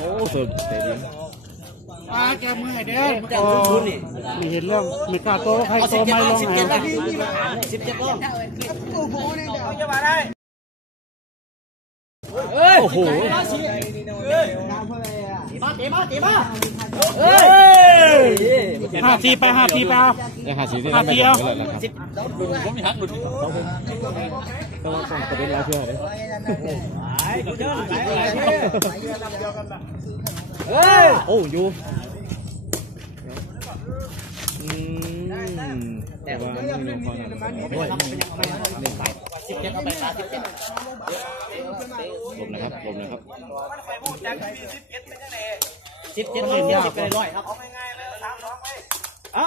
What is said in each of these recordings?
โอ้สุดเตะดีอาแกมือให้เด้อมีเห็นเรื่องมีกล้าโตใครโตไม่ลงหาสิบเจ็ดรอบโอ้โหมาเตะมาเตะมา ห้าทีไปห้าทีไปเอายังหาสีที่ห้าทีเอาไม่เลยนะครับผมมีฮักหลุดต้องต้องประเด็นแล้วเชื่อเลยโอ้ยูอืมแต่ว่าไม่ลงพอนะโอ้ยสิบเจ็ดเอาไปสามสิบเจ็ดลมนะครับลมนะครับสิบเจ็ดร้อยสิบไปร้อยครับ อะ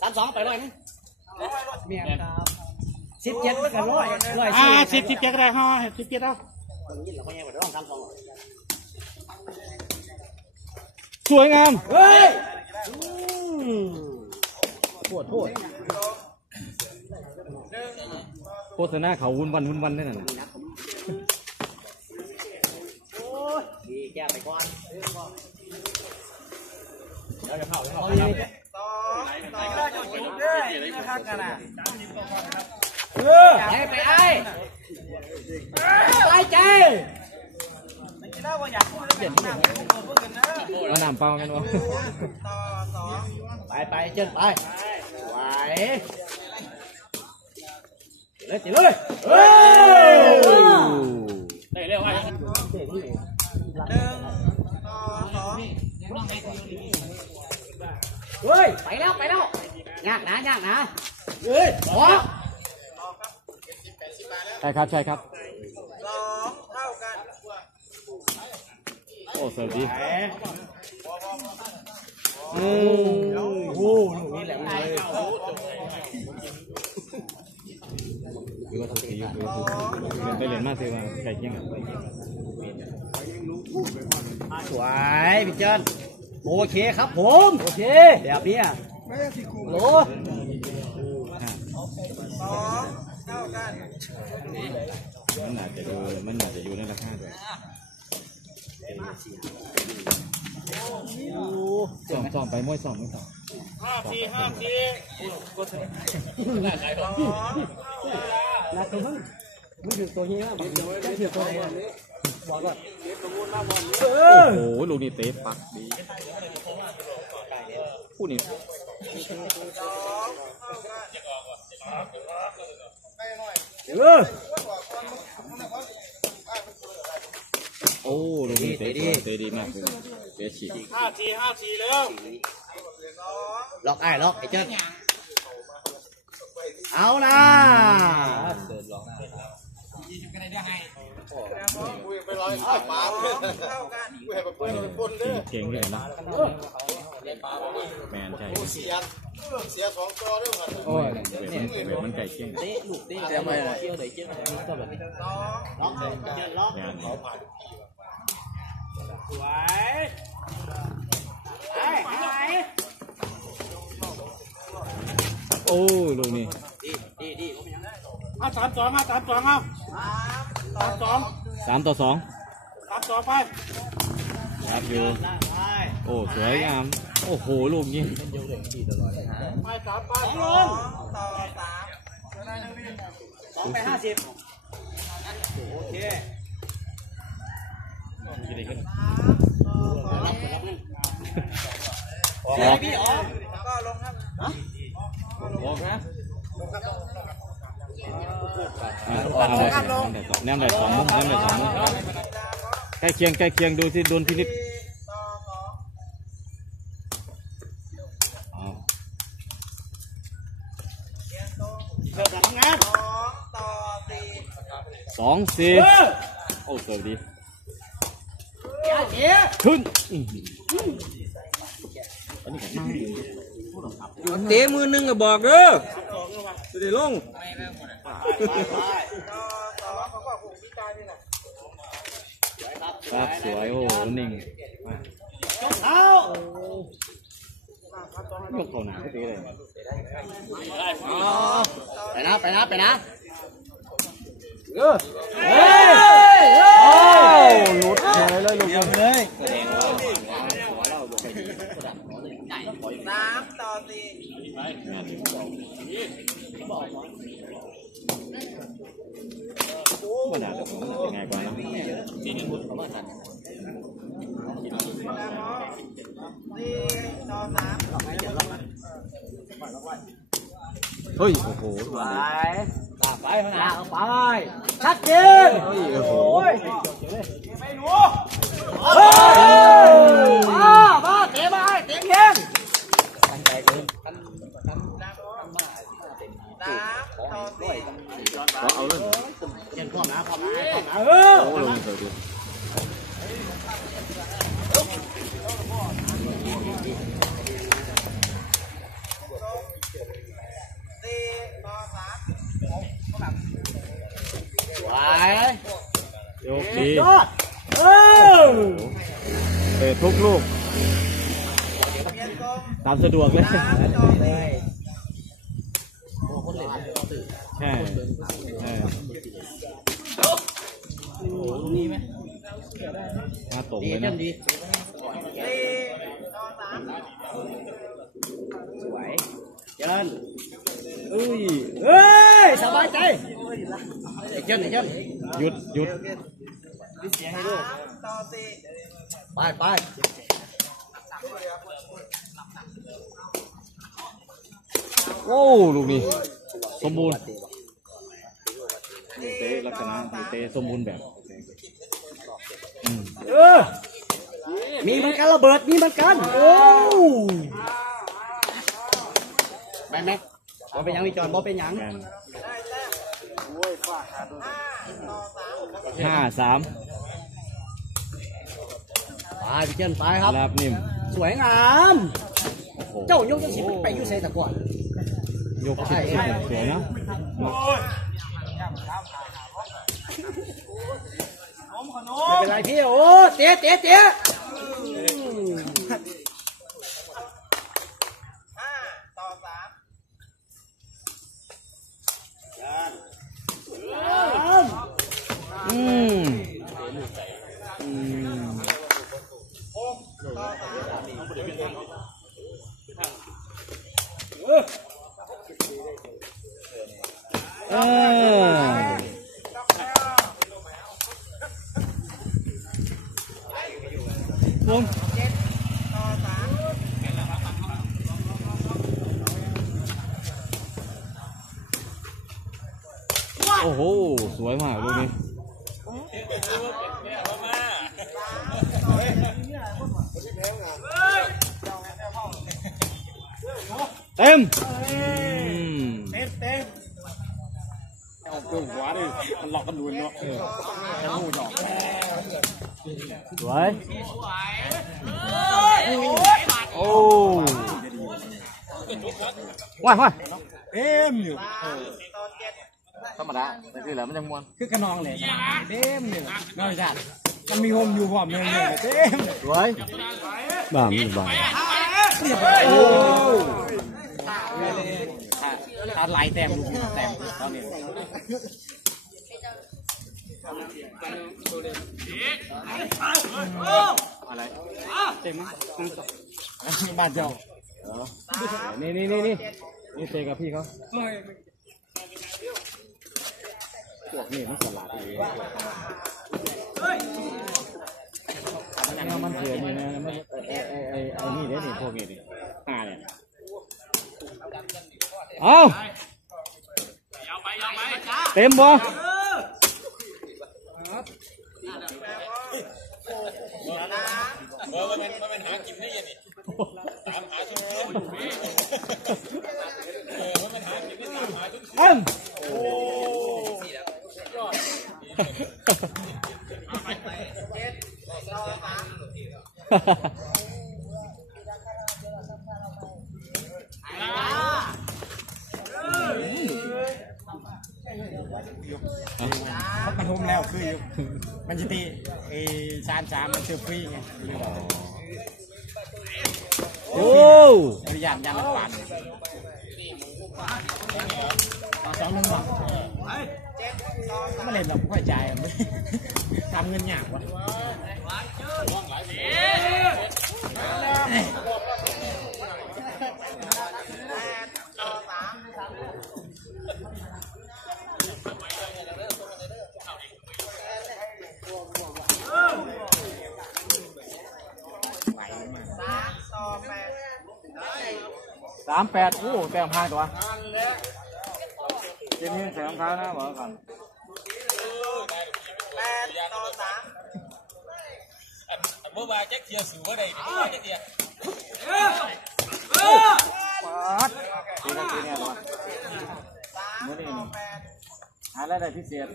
สามสองไปร้อยนึงสิบเจ็ดกับร้อยร้อยอ่าสิบสิบเจ็ดก็ได้ห้าสิบเจ็ดเอาเราไม่ยังไปร้องสามสองสวยงามเฮ้ยโฆษณาเขาวุ่นวันวุ่นวันได้น่ะดีแก้ไปก่อนไปไปไอ้ไปใจแล้วน้ำเปล่า กันวะไปไปเจิ้นไปไหวเลยจิเล เฮ้ยเฮ้ย ไปแล้วไปแล้วยากนะยากนะเฮ้ยต่อใช่ครับใช่ครับโอ้สวัสดีอืมโอ้โหนี่แหละเลยดูว่าถูกสีอยู่ดูว่าถูกสีไปเรียนมาสิว่าไก่เกี้ยงสวยพี่เจิ้น โอเคครับผมโอเคแบบนี้โหลมันอาจจะดูมันอาจจะอยู่ในราคาด้วยซ้อมซ้อมไปมวยซ้อมไม่ซ้อมห้าทีห้าทีนะตัวมึงมึงถึงตัวนี้มั้ยจะถึงตัวไหนบอกก่อน โอ้โหลูกนี่เตะปักดีผู้นี่โอ้ลูกนี่เตะเตะดีมากเลยเตะฉีกห้าทีห้าทีแล้วล็อกไอ้ล็อกไอ้เจิ้นเอานะเก่ งเลยนะแมนใช่เสียเสียสองตัวด้วยกันโอ้ยเวทมันเวทมันไก่เก่งเตะลูกเตะเตะไม่เกี่ยวไหนเจิ้นก็แบบล็อกเจิ้นล็อกงานนี้สวยไอ้ไอ้โอ้ลูกนี่ดีดีดีมาสามสองมาสามสองเอา สามสองสามต่อสองสามสองไปครับอยู่โอ้สวยงามโอ้โหลูกนี้ไปสามไปลงสองไปห้าสิบโอเครับรับนึงออกพี่อ๋อออกนะแนมได้สองมุมแนมได้สองมุมใกล้เคียงใกล้เคียงดูที่โดนพินิษสองสี่โอ้สวยดีเดี๋ยวเดี๋ยวขึ้นเตะมือนึงก็บอกเด้อจะได้ลง ครับสวยโอ้หนิ่งเอายกเขาหนาก็ตีเลยไปนะนะไปนะไปนะโอ้หลุดเลยเลยลูกเลยมันอามันอาจจะง่ ไปชัดเจนเฮ้ยโอ้โหมามาเตะมาเตะเพียงตั้งใจเกินเอา เอาเลยเย็นพร้อมนะพร้อมนะพร้อมนะเออโอ้ลงไปดูไปโอเคยอดเออเตะทุกลูกตามสะดวกเลยใช่ใช่หน้าตรง ดี เลยนะงดีสวยเจินเอ้ยเฮ้ยสบายใจเจินเจินหยุดหยุดไปไปโอ้ลูกนี้สมบูรณ์เตะลักษณะเตะสมบูรณ์แบบ เออ มีเหมือนกันระเบิด มีเหมือนกัน โอ้ไปไหมบอเป็นหยังมีจอนบอเป็นหยังกันห้าสามไปพี่เจินไปครับแลบนิ่ม สวยงามโอ้โหเจ้ายกยังสิไปอยู่ใส่ตะกอนยกชิดชิดเนี่ยสวยนะ ไม่เป็นไรพี่โอ้เตะเตะเตะห้าต่อสามอืมอืมเออ ผมโอ้โห สวยมากลูกนี้เต็มอืมเต็มเต็มเอาเปลือกหัวดิมันหลอกกันดูเนาะจะหูดอก สวยโอ้ว้ายว้ายเต็มอยู่ธรรมดาแต่คือแล้วมันยังมวนคือกระนองเลยเต็มอยู่น้อยจัดมันมีโฮมอยู่พร้อมเลยเนี่ยเต็มสวยบ้ามีบ้าโอ้ถ้าไหลแต้มลูกนี้แต้มตอนนี้ อะไรเต็มบ้านเจ้านี่นี่นี่นี่นี่เตะกับพี่เขาพวกนี่มันสลัดเลยมันเถื่อนนี่นะมันไอ้ไอ้ไอ้นี่เด้นี่พวกนี้ดิหาเนี่ยเอาเต็มบ่เอ็ม เขาบรรทุมแล้วคืออยู่มันจะตีไอ้สามสามมันเชื่อฟรีไงโอ้อนุญาตยานรัฐบาลสองหนึ่งหรอไม่เล่นห รอกค่อยจ่ายทำเงินยากวะสามแปดโอ้แต้มพายตัวเจมี่ใส่รองเท้านะบอกก่อน เมื่อวาจ็คเทียสูงก็ได้เมื่อวาจ็คเทียปัดตีกันตีเนี่ยมื่อนี้หารายได้พิเศษ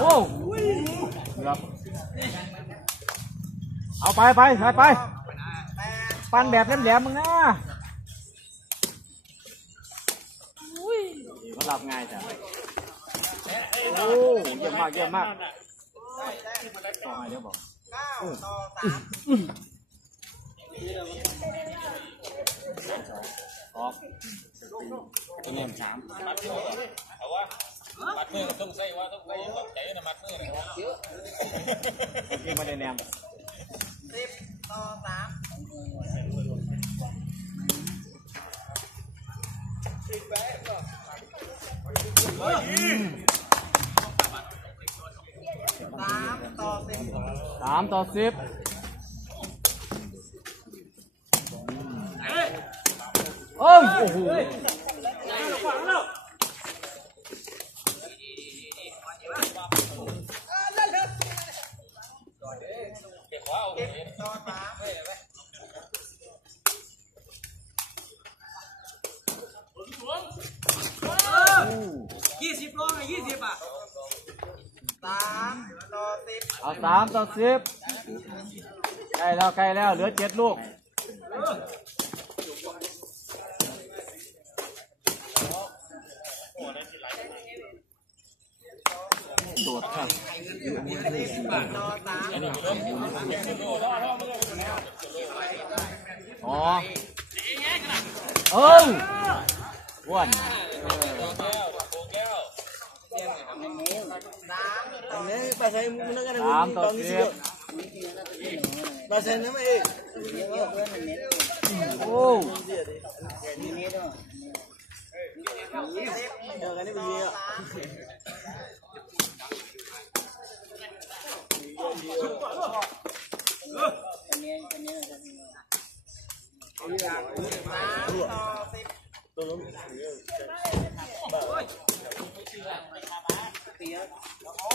โอ้เกือบเอาไปไปไปไปปันแบบแหลมๆมึงนะมันหลับง่ายจ้ะโอ้เยี่ยมมากเยี่ยมมากต่อให้เดี๋ยวบอก ออกเป็นเล่มสามเอาวะมัดมือต้องใส่ว่าต้องใส่แบบใจนะมัดมือเลยนี่ไม่ได้แนมสามต่อ สิบเอ้ยโอ้โห สามต่อสิบใกล้แล้วใกล้แล้วเหลือเจ็ดลูกโดดครับอ๋อเอ้ยอ้วน สามต่อสิบโอ้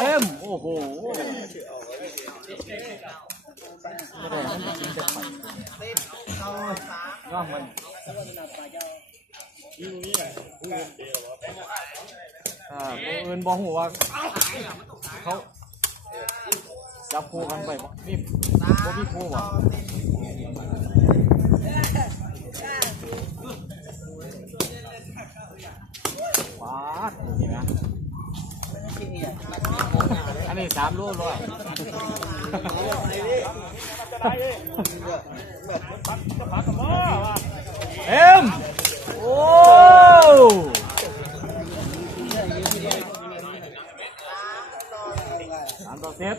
เต็มโอ้โหไม่ได้มันจะกินแต่ไข่ย่อมมันอ่าผู้อื่นบอกหัวว่าเขาจับคู่กันไปบ่นี่บ่มีคู่บ่ว้าดนี่นะ อันนี้สามลูกร้อยเอ็มโอ้สามต่อสิบ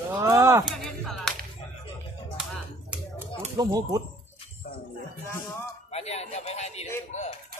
เออขุดลมหัวขุดอ้เดี๋ยวเดี๋ยวเดี๋ย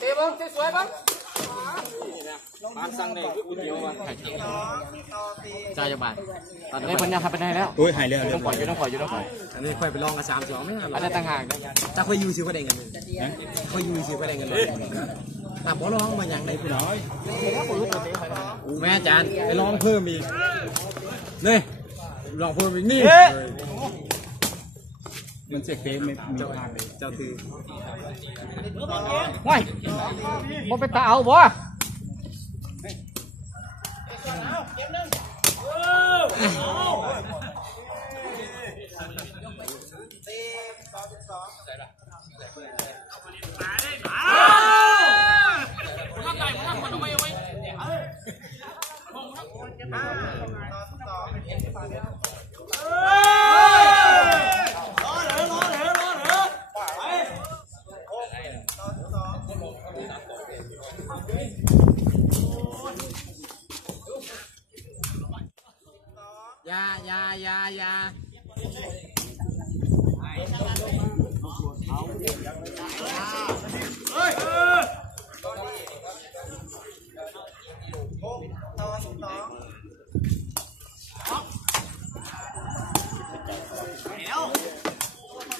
เลยบ้านสั่งได้คือก๋วยเตี๋ยวว่ะจ่ายจังบาทได้ปัญญาขับไปได้แล้วโอ้ยหายแล้วต้องปล่อยอยู่ต้องปล่อยอยู่ต้องปล่อยอันนี้ค่อยไปลองกับสามสองไม่อันนี้ต่างหากนะถ้าค่อยยูซิค่อยได้เงินเลยค่อยยูซิค่อยได้เงินเลยแต่พอลองมาอย่างไรพี่น้อยแม่อาจารย์ไปลองเพิ่มอีกนี่ลองเพิ่มอีกนี่ มันเสียเฟมไม่เจ้าเจ้าคือว้ายบ่ไปตาเอา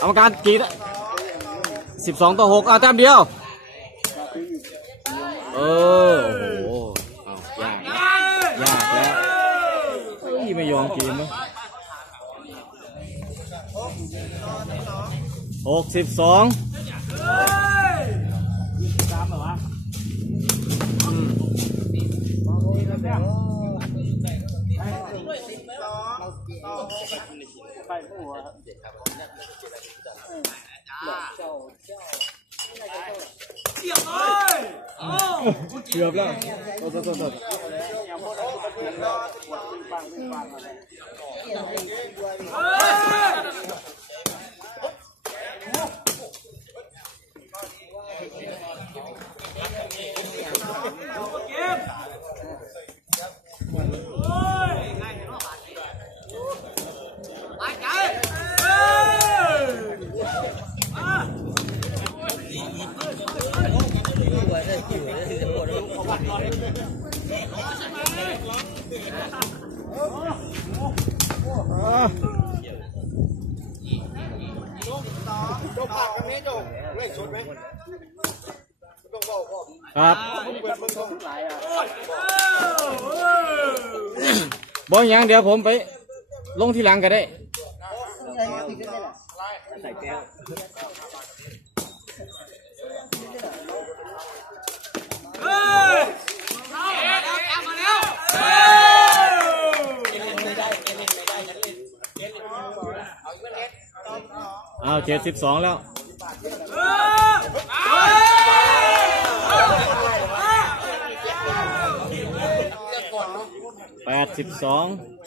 กรรมการกี่สิบสองต่อหกอะแต้มเดียว เออ โอ้โหเอายากยากแล้วเฮ้ยไม่ยอมเกมเลยหกสิบสองสามเกือบแล้วโทษโทษโทษโทษครับบอกอย่างเดี๋ยวผมไป ลงทีหลังก็ได้เอาเจ็ดสิบสองแล้ว แปดสิบสองเ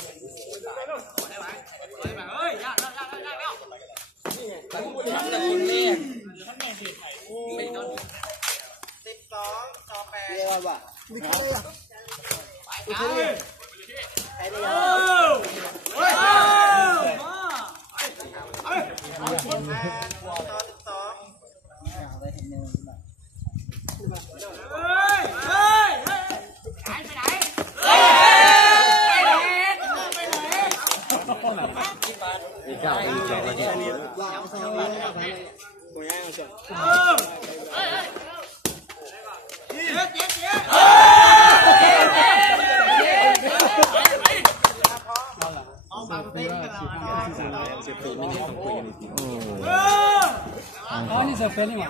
เสียปีไม่ได้ต้ องคุยกันอีกทีโอ้อ๋อนี่เสิร์ฟเป็นนี่หว่า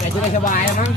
แต่จะได้สบายแล้วมั้ง